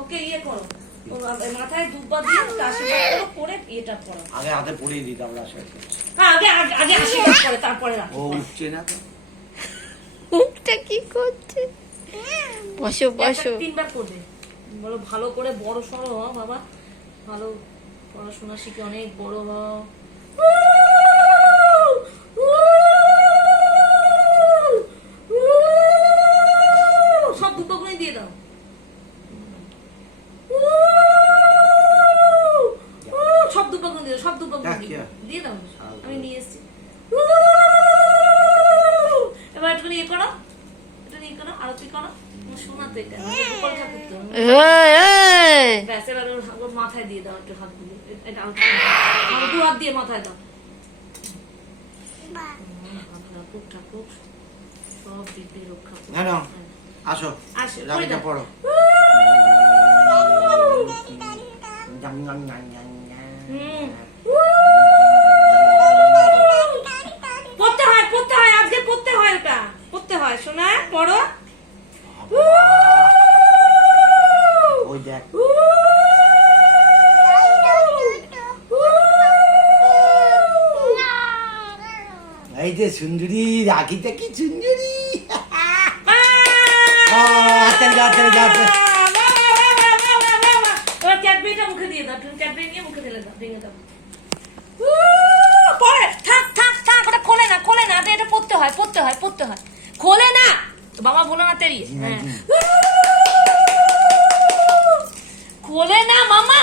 ওকে ইয়ে করো, মাথায় দুব্বা দিয়ে আশীর্বাদ করো, করে ইয়েটা করো। আগে হাতে পড়িয়ে দিতাম না সেটা। হ্যাঁ, আগে আগে আশীর্বাদ করে তারপরে রাখো। ও উঠছে না তো, মুখটা কি করছে? বসো বসো। 3বার করবে, বলো ভালো করে বড় সড়ো হও বাবা, ভালো পড়াশোনা শিখে অনেক বড় হও। সব দুটোগুলোই দিয়ে দাও। সব দুটোগুলো দিয়ে দাও, সব দুটোগুলো দিয়ে দাও, আমি নিয়ে এসেছি। এবার একটু ইয়ে করো, এটা নিয়ে করো, আরতি করো। শোনা তো এটা গোপাল ঠাকুর তো। ব্যাস, এবার ওর মাথায় দিয়ে দাও একটু হাত দিয়ে, এটা আরতি করো। 2 হাত দিয়ে মাথায় দাও। ঠাকুর ঠাকুর সব দিব্যি রক্ষা করো। না না, আসো আসো, রাবিটা পড়ো। পড়তে হয়, পড়তে হয়, আজকে পড়তে হয়, ওটা পড়তে হয়। শোনা পড়ো। ওই দেখ, এই যে সুন্দরী রাখিটা কি সুন্দরী। ক্যাডবেরিটা মুখে দিয়ে দাও, তুমি ক্যাডবেরি নিয়ে মুখে ঢেলে দাও, ভেঙে দাও। পড়ে থাক থাক থাক, ওটা খোলে না, খোলে না, এটা পড়তে হয়, পড়তে হয়, পড়তে হয়, খোলে না বাবা, বলো না তেরি। খোলে না মামা।